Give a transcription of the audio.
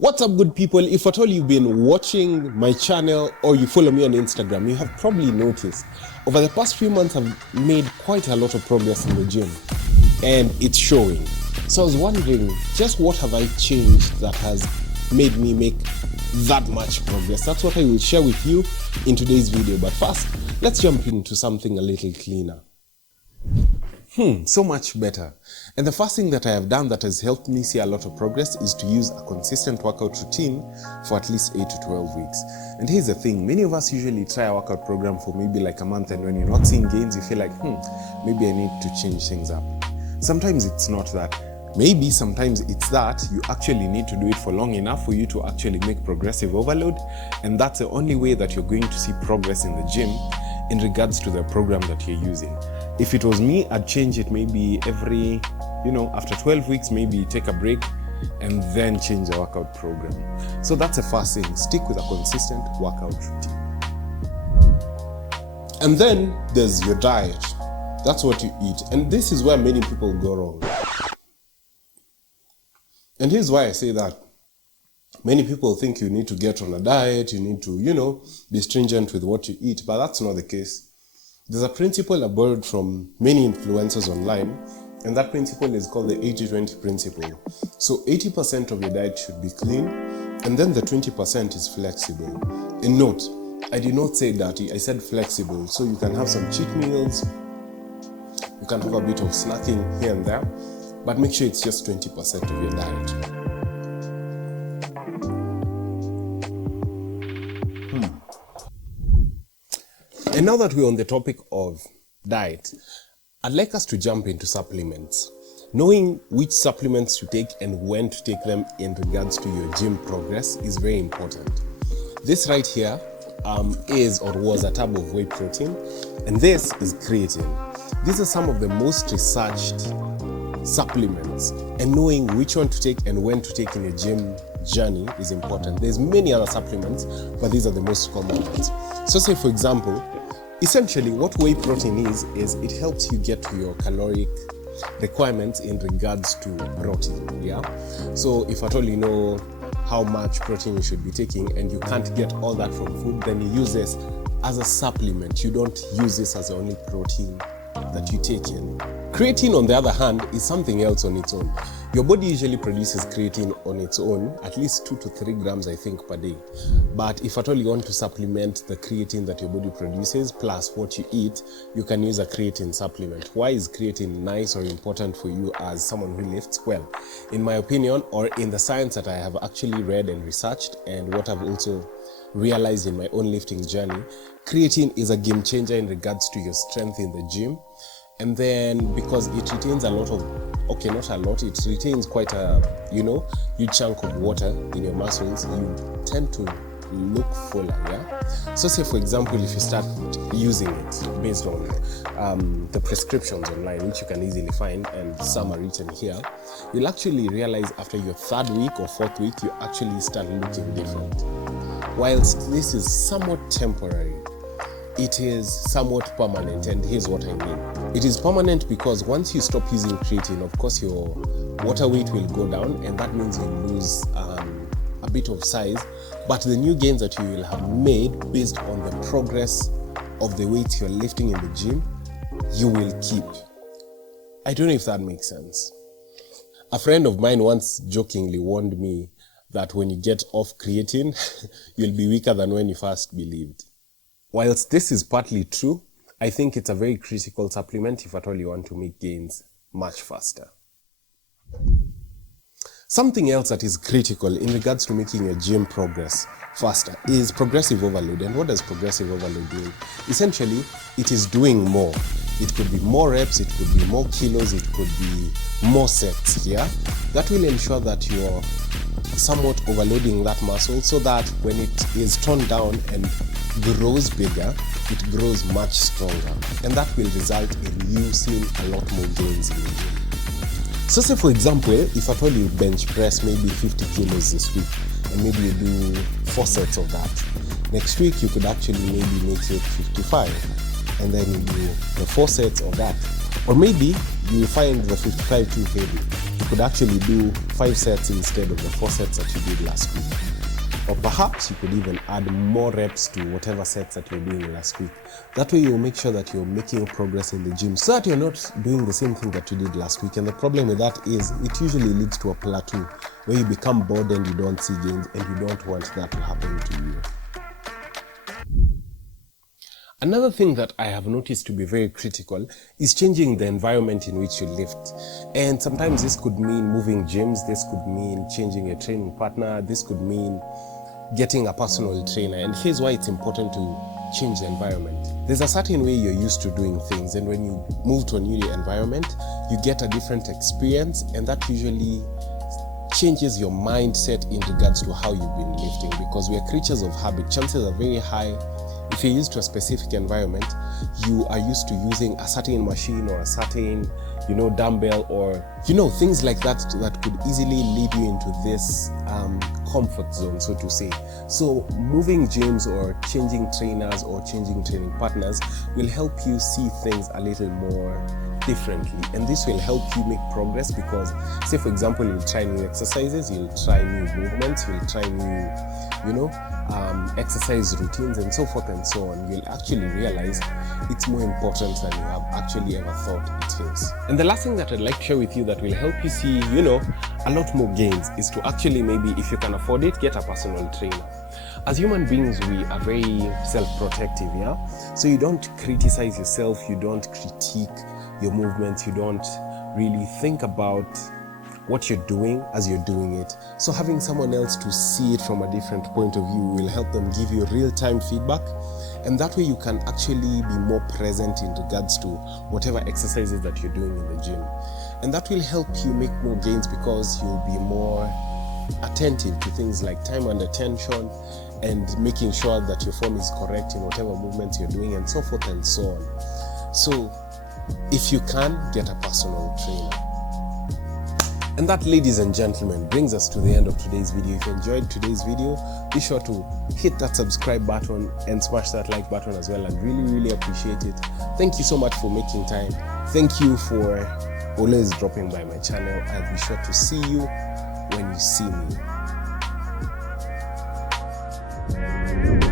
What's up, good people? If at all you've been watching my channel or you follow me on Instagram, you have probably noticed over the past few months I've made quite a lot of progress in the gym and it's showing. So I was wondering, just what have I changed that has made me make that much progress? That's what I will share with you in today's video. But first, let's jump into something a little cleaner. So much better. And the first thing that I have done that has helped me see a lot of progress is to use a consistent workout routine for at least 8 to 12 weeks. And here's the thing, many of us usually try a workout program for maybe like a month, and when you're not seeing gains, you feel like, maybe I need to change things up. Sometimes it's not that. Maybe sometimes it's that you actually need to do it for long enough for you to actually make progressive overload, and that's the only way that you're going to see progress in the gym in regards to the program that you're using. If it was me, I'd change it maybe every, after 12 weeks, maybe take a break and then change the workout program. So that's the first thing, stick with a consistent workout routine. And then there's your diet. That's what you eat. And this is where many people go wrong. And here's why I say that. Many people think you need to get on a diet, you need to, be stringent with what you eat, but that's not the case. There's a principle I borrowed from many influencers online, and that principle is called the 80-20 principle. So 80% of your diet should be clean, and then the 20% is flexible. And note, I did not say dirty, I said flexible. So you can have some cheat meals, you can have a bit of snacking here and there, but make sure it's just 20% of your diet. And now that we're on the topic of diet, I'd like us to jump into supplements. Knowing which supplements to take and when to take them in regards to your gym progress is very important. This right here is or was a tub of whey protein, and this is creatine. These are some of the most researched supplements, and knowing which one to take and when to take in a gym journey is important. There's many other supplements, but these are the most common ones. So say for example, essentially what whey protein is it helps you get to your caloric requirements in regards to protein, yeah? So if at all you know how much protein you should be taking and you can't get all that from food, then you use this as a supplement. You don't use this as the only protein that you take in. Creatine, on the other hand, is something else on its own. Your body usually produces creatine on its own, at least 2 to 3 grams, I think, per day. But if at all you want to supplement the creatine that your body produces, plus what you eat, you can use a creatine supplement. Why is creatine nice or important for you as someone who lifts? Well, in my opinion, or in the science that I have actually read and researched, and what I've also realized in my own lifting journey, creatine is a game changer in regards to your strength in the gym. And then because it retains a lot of, not a lot, it retains quite a, huge chunk of water in your muscles, you tend to look fuller, yeah? So say for example, if you start using it based on the prescriptions online, which you can easily find, and some are written here, you'll actually realize after your 3rd week or 4th week, you actually start looking different. Whilst this is somewhat temporary, it is somewhat permanent, and here's what I mean. It is permanent because once you stop using creatine, of course your water weight will go down, and that means you lose a bit of size, but the new gains that you will have made based on the progress of the weights you're lifting in the gym, you will keep. I don't know if that makes sense. A friend of mine once jokingly warned me that when you get off creatine, you'll be weaker than when you first believed. Whilst this is partly true, I think it's a very critical supplement if at all you want to make gains much faster. Something else that is critical in regards to making your gym progress faster is progressive overload. And what does progressive overload mean? Essentially, it is doing more. It could be more reps, it could be more kilos, it could be more sets, yeah? That will ensure that you're somewhat overloading that muscle so that when it is toned down and grows bigger, it grows much stronger, and that will result in you seeing a lot more gains in the gym. So say for example, if at all you bench press maybe 50 kilos this week, and maybe you do 4 sets of that, next week you could actually maybe make it 55, and then you do the 4 sets of that. Or maybe you find the 55 too heavy, could actually do 5 sets instead of the 4 sets that you did last week. Or perhaps you could even add more reps to whatever sets that you're doing last week. That way you'll make sure that you're making progress in the gym so that you're not doing the same thing that you did last week. And the problem with that is it usually leads to a plateau where you become bored and you don't see gains, and you don't want that to happen to you. Another thing that I have noticed to be very critical is changing the environment in which you lift. And sometimes this could mean moving gyms, this could mean changing a training partner, this could mean getting a personal trainer. And here's why it's important to change the environment. There's a certain way you're used to doing things, and when you move to a new environment, you get a different experience, and that usually changes your mindset in regards to how you've been lifting, because we are creatures of habit. Chances are very high, if you're used to a specific environment, you are used to using a certain machine or a certain, dumbbell or, things like that could easily lead you into this comfort zone, so to say. So moving gyms or changing trainers or changing training partners will help you see things a little more differently, and this will help you make progress, because say for example you'll try new exercises, you'll try new movements, you'll try new exercise routines and so forth and so on. You'll actually realize it's more important than you have actually ever thought it is. And the last thing that I'd like to share with you that will help you see a lot more gains is to actually, maybe if you can afford it, get a personal trainer. As human beings, we are very self-protective, so you don't criticize yourself, you don't critique your movements, you don't really think about what you're doing as you're doing it. So having someone else to see it from a different point of view will help them give you real-time feedback, and that way you can actually be more present in regards to whatever exercises that you're doing in the gym. And that will help you make more gains, because you'll be more attentive to things like time and attention, and making sure that your form is correct in whatever movements you're doing, and so forth and so on. So if you can, get a personal trainer. And that, ladies and gentlemen, brings us to the end of today's video. If you enjoyed today's video, be sure to hit that subscribe button and smash that like button as well. I'd really appreciate it. Thank you so much for making time. Thank you for always dropping by my channel. I'll be sure to see you when you see me.